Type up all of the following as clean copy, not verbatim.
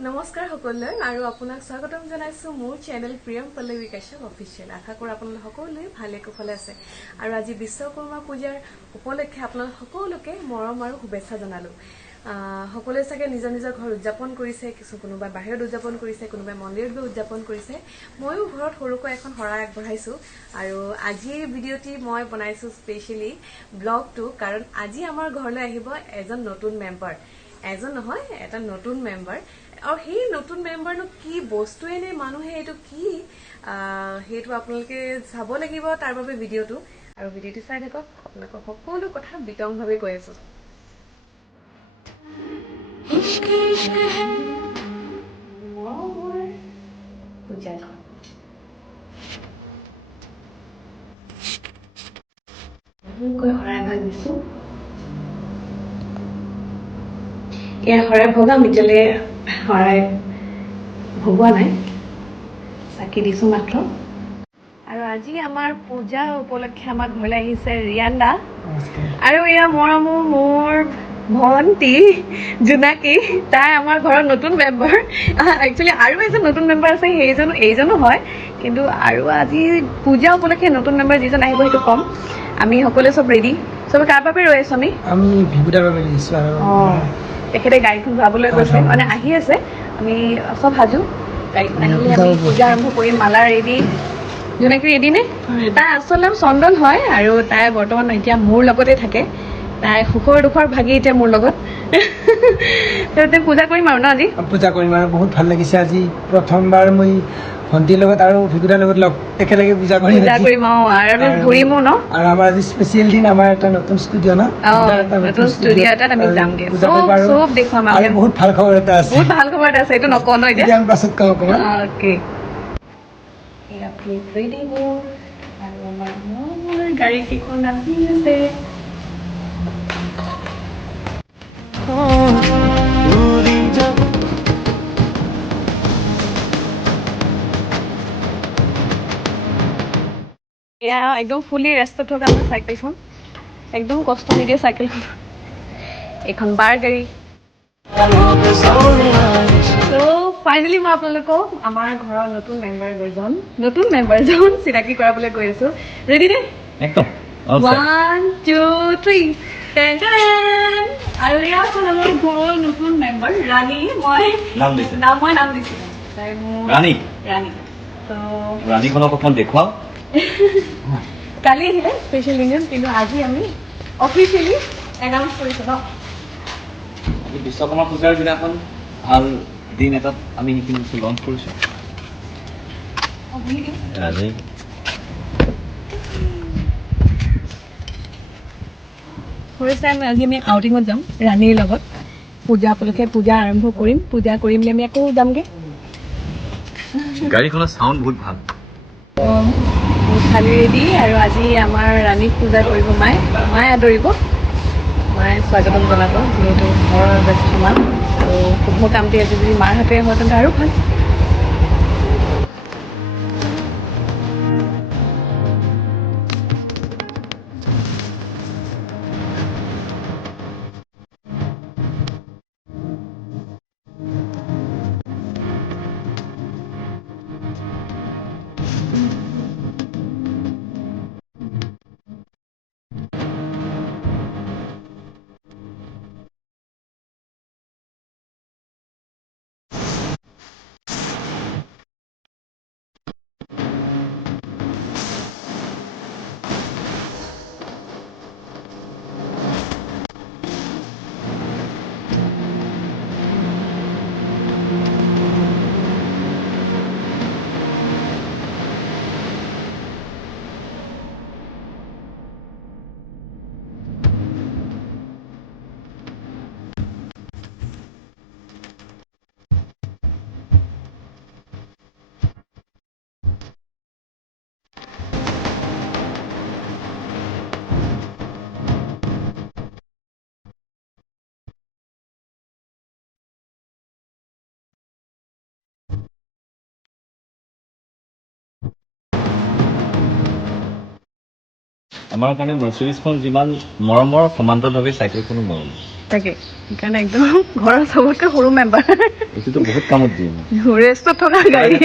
নমস্কাৰ সকলোলৈ আৰু আপোনাক স্বাগতম জনাইছো মোৰ চেনেল প্ৰিয়ম পল্লৱী কাশ্যপ অফিচিয়েল। আশা কৰোঁ আপোনালোক সকলোৱে ভালে কুশলে আছে আৰু আজি বিশ্বকৰ্মা পূজাৰ উপলক্ষে আপোনালোক সকলোকে মৰম আৰু শুভেচ্ছা জনালোঁ। সকলোৱে চাগে নিজৰ নিজৰ ঘৰ উদযাপন কৰিছে, কোনোবাই বাহিৰত উদযাপন কৰিছে, কোনোবাই মন্দিৰত গৈ উদযাপন কৰিছে। ময়ো ঘৰত সৰুকৈ এখন শৰাই আগবঢ়াইছোঁ আৰু আজিৰ ভিডিঅ'টি মই বনাইছোঁ স্পেচিয়েলি ব্লগটো, কাৰণ আজি আমাৰ ঘৰলৈ আহিব এজন নতুন মেম্বাৰ। এজন নহয়, এটা নতুন মেম্বাৰ। আৰু সেই নতুন মেম্বাৰনো কি বস্তুৱে নে মানুহে এইটো কি সেইটো আপোনালোকে চাব লাগিব। তাৰ বাবে ভিডিঅ'টো চাই থাকক। আপোনালোকক সকলো কথা বিতংভাৱে কৈ আছো। শৰাই ভাগ দিছো। ইয়াৰ শৰাই ভগাম, এতিয়ালৈ শৰাই ভগোৱা নাই, চাকি দিছো মাত্ৰ। আৰু আজি আমাৰ পূজা উপলক্ষে আমাৰ ঘৰলৈ আহিছে ৰিয়ান দা আৰু এয়া মোৰ ভণ্টি জোনাকী। তাই আমাৰ ঘৰৰ নতুন মেম্বাৰ। একচুৱেলি আৰু এজন নতুন মেম্বাৰ আছে, এইজনো হয়, কিন্তু আৰু আজি পূজা উপলক্ষে নতুন মেম্বাৰ যিজন আহিব সেইটো কম। আমি সকলোৱে চব ৰেডি। চবে কাৰ বাবে ৰৈ আছো? আমি ভিভুদাৰ বাবে দিছো। তেখেতে গাড়ীখন ভৰাবলৈ গৈছে, মানে আহি আছে। আমি চব সাজু, গাড়ীখন আহিলে আমি পূজা আৰম্ভ কৰিম। মালা ৰেডি, জোনাকী ৰেডি নে? তাই আচল নাম চন্দন হয় আৰু তাই বৰ্তমান এতিয়া মোৰ লগতে থাকে। তাই সুখৰ দুখৰ ভাগি এতিয়া মোৰ লগত। পূজা কৰিম আৰু ন আজি? পূজা কৰিম আৰু বহুত ভাল লাগিছে। আজি প্ৰথমবাৰ মই ভণ্টিৰ লগত আৰু ভিভুদাৰ লগত একেলগে পূজা কৰিম আৰু ঘূৰিমো ন। আৰু আমাৰ আজি স্পেচিয়েল দিন, আমাৰ এটা নতুন ষ্টুডিঅ' ন, নতুন ষ্টুডিঅ' এটাত আমি যামগে, চব দেখুৱাম। আৰু বহুত ভাল খবৰ এটা আছে, এইটো নকওঁ ন এতিয়া, আমি পাছত কওঁ অকণমান। ৰেডি মোৰ আৰু আমাৰ গাড়ী কেইখন আহি আছে। এয়া একদম ফুলি ৰেষ্টত থকা আমাৰ চাইকেলখন, একদম কষ্ট নিদিয়ে চাইকেলখন। এইখন বাৰ গাড়ী। ফাইনেলি মই আপোনালোকক আমাৰ ঘৰৰ নতুন মেম্বাৰজন চিনাকি কৰাবলৈ গৈ আছো। ৰেডি নে? একদম 1 2 3 আৰু এয়া হ'ল আমাৰ ঘৰৰ নতুন মেম্বাৰ ৰাণী। মই নাম দিছো ৰাণী। ৰাণীখনক অকমান দেখুৱাও। কালি আহিলে স্পেচিয়েল ইউনিয়ন, কিন্তু আজি আমি অফিচিয়েলি এনাউন্স কৰিছো ন। বিশ্বকৰ্মা পূজাৰ দিনাখন ভাল দিন এটাত আমি সেইখিনি বস্তু লঞ্চ কৰিছো। আজি আমি আউটিঙত যাম ৰাণীৰ লগত। পূজা উপলক্ষে পূজা আৰম্ভ কৰিম। পূজা কৰি মেলি আমি আকৌ যামগে। গাড়ীখনৰ চাউণ্ড বহুত ভাল। খালি ৰেডি। আৰু আজি আমাৰ ৰাণীক পূজা কৰিব মায়ে আদৰিব, মায়ে স্বাগতম জনাব, যিহেতু ঘৰৰ জ্যেষ্ঠ মা। আৰু শুভ কামটি আজি যদি মাৰ হাতে হয় তেন্তে আৰু ভাল। আমাৰ কাৰণে মাৰ্চিডিজখন যিমান মৰমৰ সমান্তৰভাৱে চাইকেলখনো মৰম। তাকে সেইকাৰণে একদম ঘৰৰ চবতকৈ সৰু মেম্বাৰ, এইটোতো বহুত কামত দিয়ে। ৰেষ্টত থকা গাড়ী।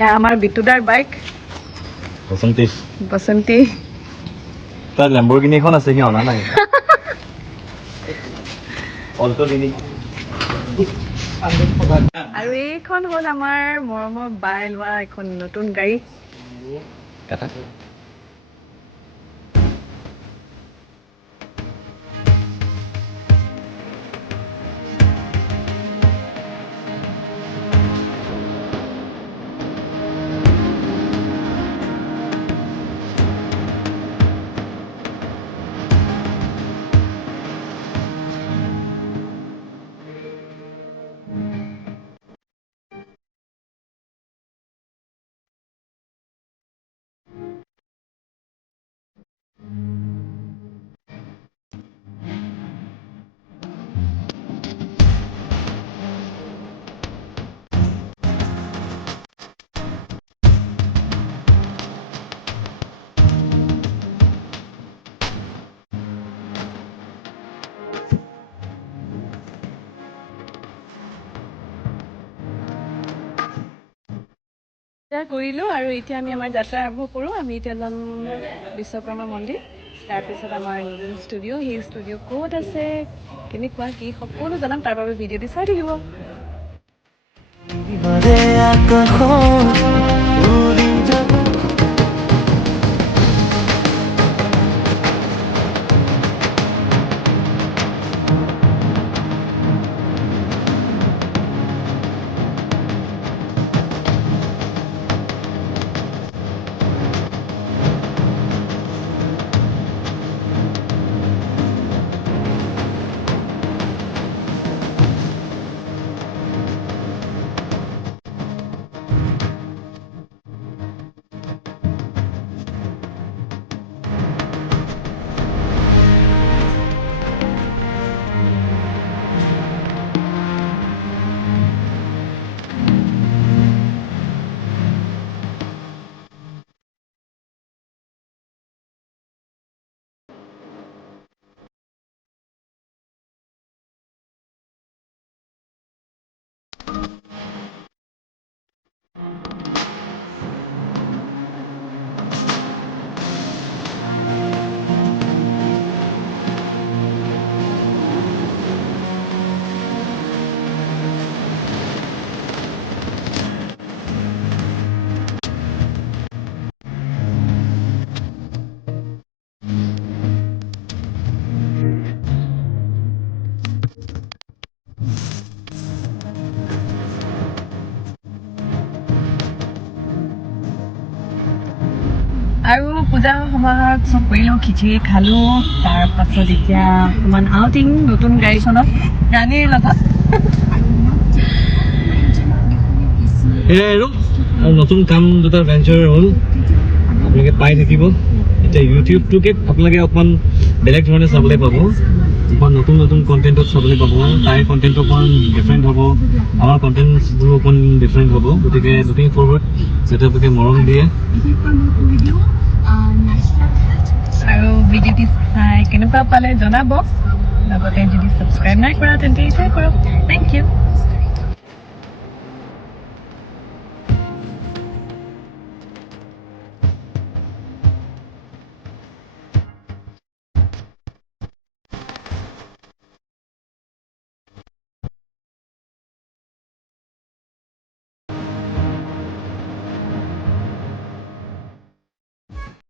এয়া আমাৰ বিতুদাৰ বাইক বসন্তী। তাৰ লেম্বৰগিনি এখন আছে, সি অনা নাই। অলটো দিনি। আৰু এইখন হ'ল আমাৰ মৰমৰ বাই লোৱা এখন নতুন গাড়ী। এটা কৰিলোঁ আৰু এতিয়া আমি আমাৰ যাত্ৰা আৰম্ভ কৰোঁ। আমি এতিয়া যাম বিশ্বকৰ্মা মন্দিৰ, তাৰপিছত আমাৰ ষ্টুডিঅ'। সেই ষ্টুডিঅ' ক'ত আছে, কেনেকুৱা কি সকলো জনাম, তাৰ বাবে ভিডিঅ'টি চাই থাকিব। আৰু পূজা সমাৰোহ চব কৰিলোঁ, খিচিৰি খালোঁ। তাৰপাছত এতিয়া অকণমান আউটিং নতুন গাড়ীখনত ৰাণীৰ লগত। সেয়াই আৰু নতুন কাম দুটা ভেঞ্চাৰ হ'ল, আপোনালোকে পাই থাকিব। এতিয়া ইউটিউবটোকে আপোনালোকে অকণমান বেলেগ ধৰণে চাবলৈ পাব, অকণমান নতুন নতুন কণ্টেণ্টত চাবলৈ পাব। তাইৰ কণ্টেণ্টটো অকণমান ডিফাৰেণ্ট হ'ব, আমাৰ কণ্টেণ্টছবোৰ অকণমান ডিফাৰেণ্ট হ'ব। গতিকে লুকিং ফৰৱাৰ্ড, যাতে আপোনালোকে মৰম দিয়ে। আৰু ভিডিঅ'টি চাই কেনেকুৱা পালে জনাব, লগতে যদি ছাবস্ক্ৰাইব নাই কৰা তেন্তে এতিয়া কৰক। Thank U.